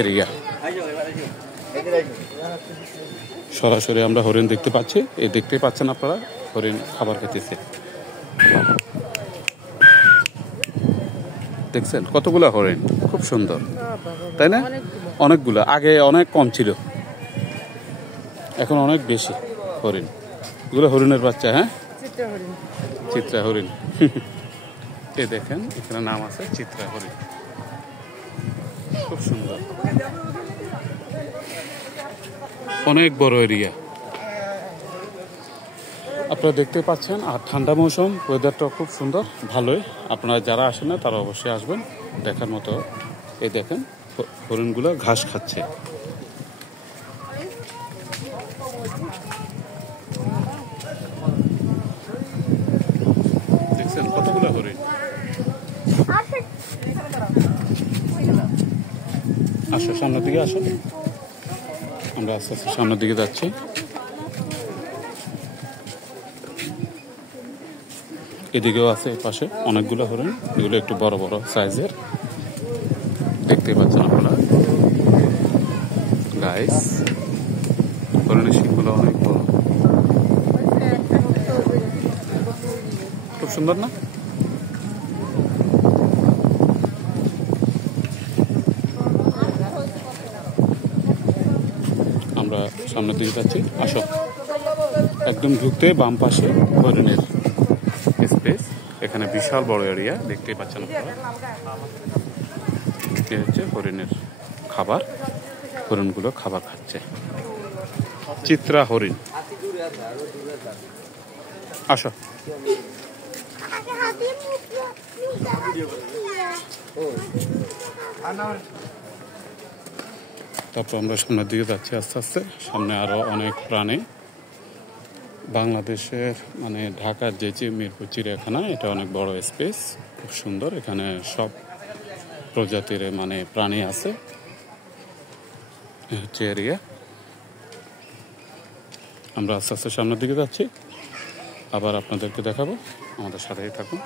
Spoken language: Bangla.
এরিয়া। সরাসরি আমরা হরিণ দেখতে পাচ্ছি, এই দেখতে পাচ্ছেন আপনারা হরিণ খাবার খেতেছে। দেখছেন কতগুলা হরিণ, খুব সুন্দর তাই না? অনেকগুলো, আগে অনেক কম ছিল, এখন অনেক বেশি হরিণ। এগুলো হরিণের বাচ্চা। হ্যাঁ, চিত্রা হরিণ। এই দেখেন এখানে নাম আছে চিত্রা হরিণ, খুব সুন্দর, অনেক বড় এরিয়া আপনারা দেখতে পাচ্ছেন। আর ঠান্ডা মৌসুম, ওয়েদারটা খুব সুন্দর, ভালোই। আপনারা যারা আসেন না তারা অবশ্যই আসবেন, দেখার মতো। এই দেখেন হরিণগুলো ঘাস খাচ্ছে। দেখছেন কতগুলো হরিণ। আসো সামনের দিকে আসো, আমরা আস্তে আস্তে সামনের দিকে যাচ্ছি। এদিকেও আছে, এই পাশে অনেকগুলো হরিণ, এগুলো একটু বড় বড় সাইজের, দেখতে পাচ্ছেন আপনারা গাইস। হরিণের শিংগুলো অনেক বড়, খুব সুন্দর না? আমরা সামনের দিকে যাচ্ছি, আসো। একদম ঢুকতে বাম পাশে হরিণের স্পেস, এখানে বিশাল বড় এরিয়া, দেখতেই পাচ্ছেন আপনারা। এ হচ্ছে হরিণের খাবার, হরিণগুলো খাবার খাচ্ছে। চিত্রা হরিণ, আসো। তারপর আমরা সামনের দিকে যাচ্ছি আস্তে আস্তে। সামনে আরো অনেক প্রাণী। বাংলাদেশের মানে ঢাকার যে মিরপুর চিড়িয়াখানা, এটা অনেক বড় স্পেস, খুব সুন্দর। এখানে সব প্রজাতির মানে প্রাণী আছে। হচ্ছে এরিয়া। আমরা আস্তে আস্তে সামনের দিকে যাচ্ছি, আবার আপনাদেরকে দেখাবো, আমাদের সাথেই থাকুন।